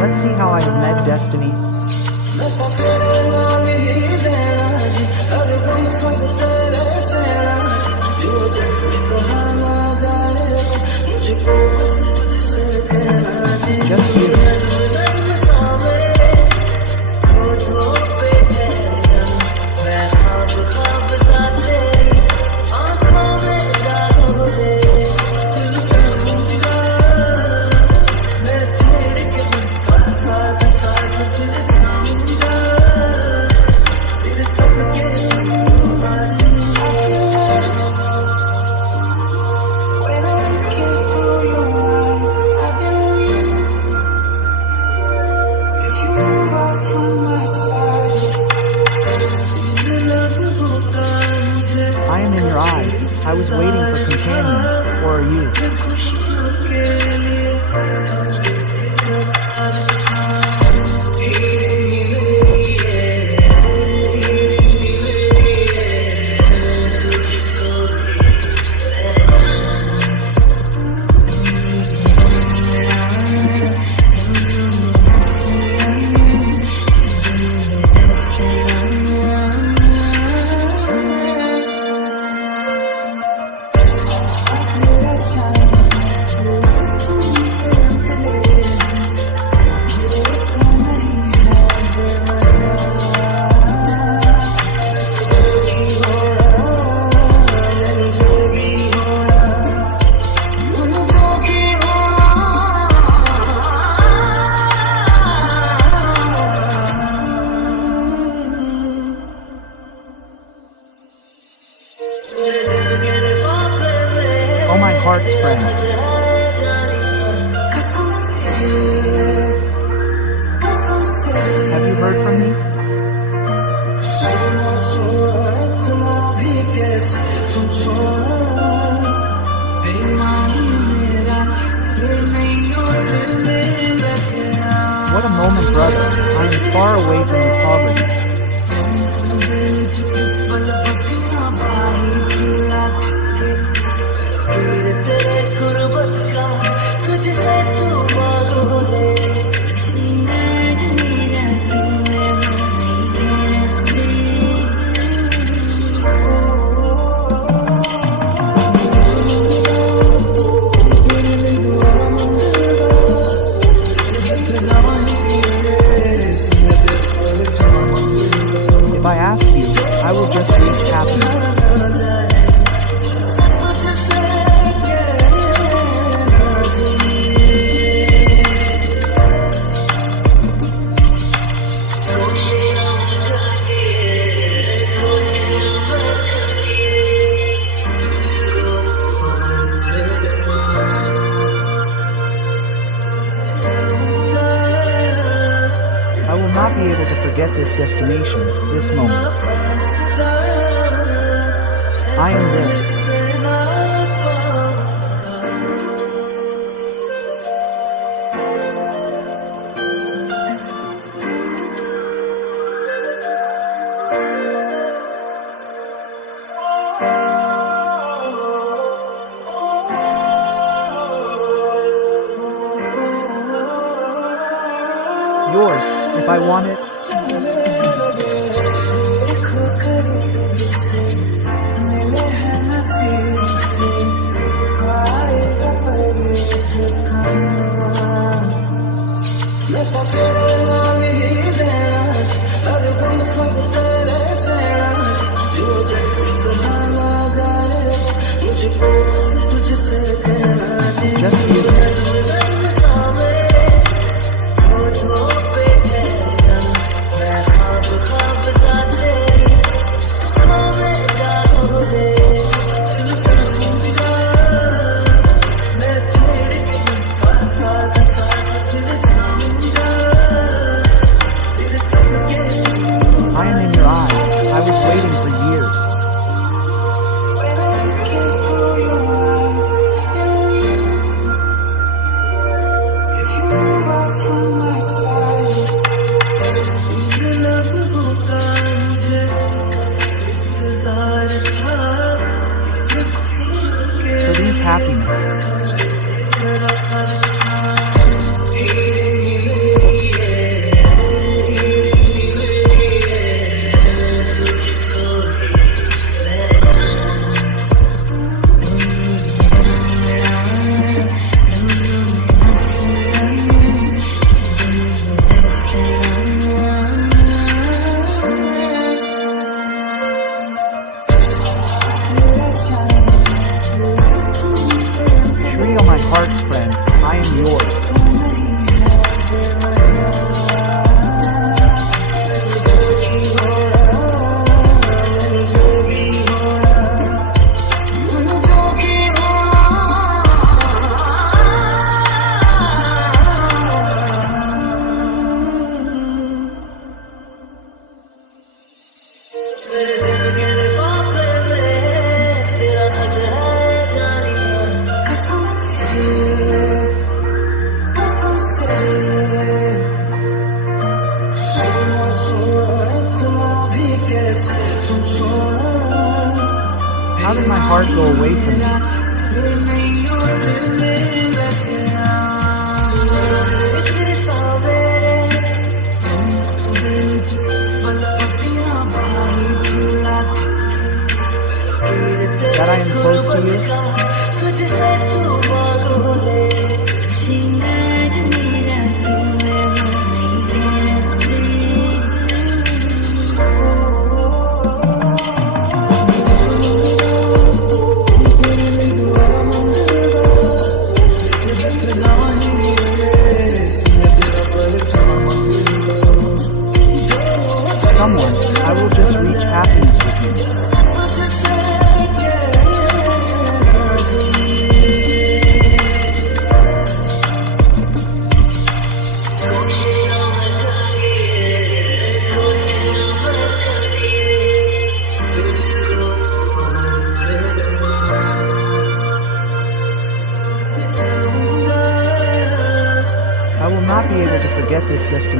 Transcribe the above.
Let's see how I have met destiny. Just you. I am in your eyes. I was waiting for companions, or are you? Oh, my heart's friend. Have you heard from me? What a moment, brother. I am far away from your poverty. If I ask you, I will just reach happiness. I will not be able to forget this destination, this moment. I am this. Yours, if I want it. Just you. heart go away from me. That I am close to you? Someone, I will just reach happiness with you. I will not be able to forget this destination.